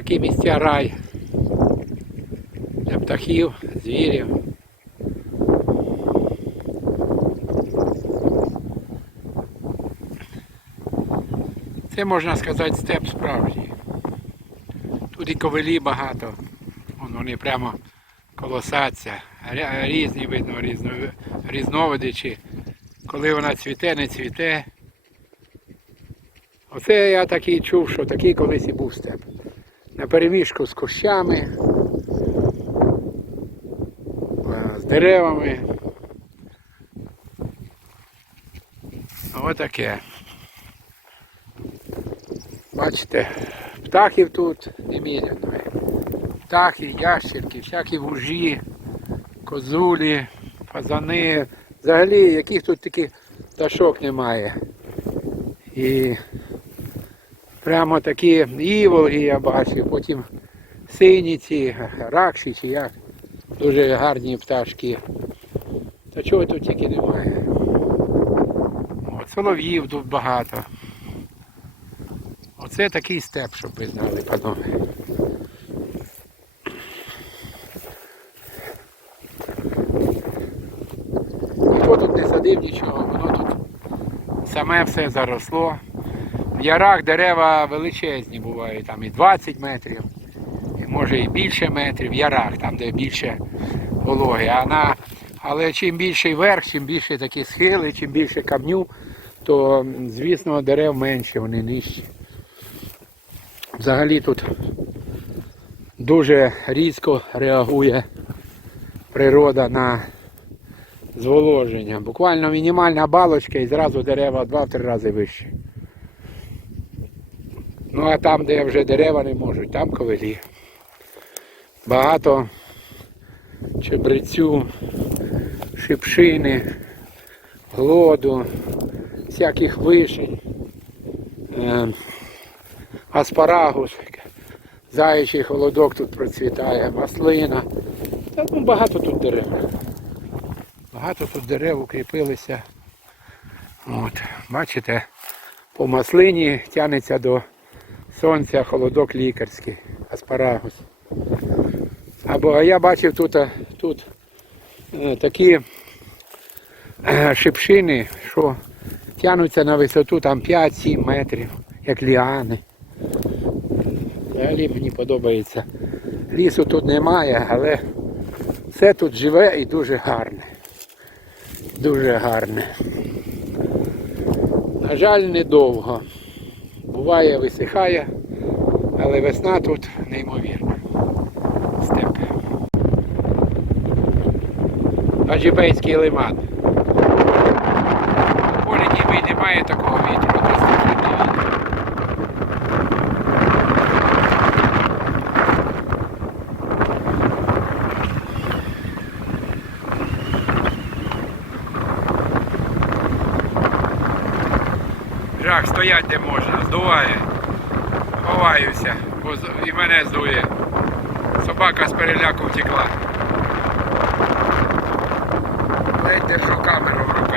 Такі місця рай для птахів, звірів. Це можна сказати степ справжній. Тут і ковилі багато. Вон вони прямо колосаться. Різні видно різно, різновиди, чи коли вона цвіте, не цвіте. Оце я такий чув, що такий колись і був степ. На переміжку з кущами, е, з деревами. Отаке. Бачите, птахів тут неміряно. Птахи, ящерки, всякі вужі, козулі, фазани. Взагалі, яких тут таких пташок немає. І прямо такі іволги я бачив, потім сині ці, ракші чи як. Дуже гарні пташки. Та чого тут тільки немає. Солов'їв тут багато. Оце такий степ, щоб ви знали, панове. Ніхто тут не садив нічого, воно тут саме все заросло. В ярах дерева величезні бувають, там і 20 метрів, і може і більше метрів в ярах, там де більше вологи. А на... Але чим більший верх, чим більше такі схили, чим більше камню, то звісно дерев менше, вони нижчі. Взагалі тут дуже різко реагує природа на зволоження. Буквально мінімальна балочка і зразу дерева 2-3 рази вище. Ну а там, де вже дерева не можуть, там ковилі. Багато чебрецю, шипшини, глоду, всяких вишень, е, аспарагус, заячий холодок тут процвітає, маслина. Та, ну, багато тут дерев. Багато тут дерев укріпилися. От, бачите, по маслині тягнеться до сонця холодок лікарський, аспарагус. Або я бачив тут, тут е, такі е, шипшини, що тягнуться на висоту там 5-7 метрів, як ліани. Взагалі мені подобається. Лісу тут немає, але все тут живе і дуже гарне. Дуже гарне. На жаль, недовго. Буває, висихає, але весна тут неймовірна. Степ. Аджибейський лиман. Полі ніби й немає такого вітру, вітрах стояти можна, здуває. Ховаюся, бо і мене здує. Собака з переляку втекла. Ледь що камеру в руках.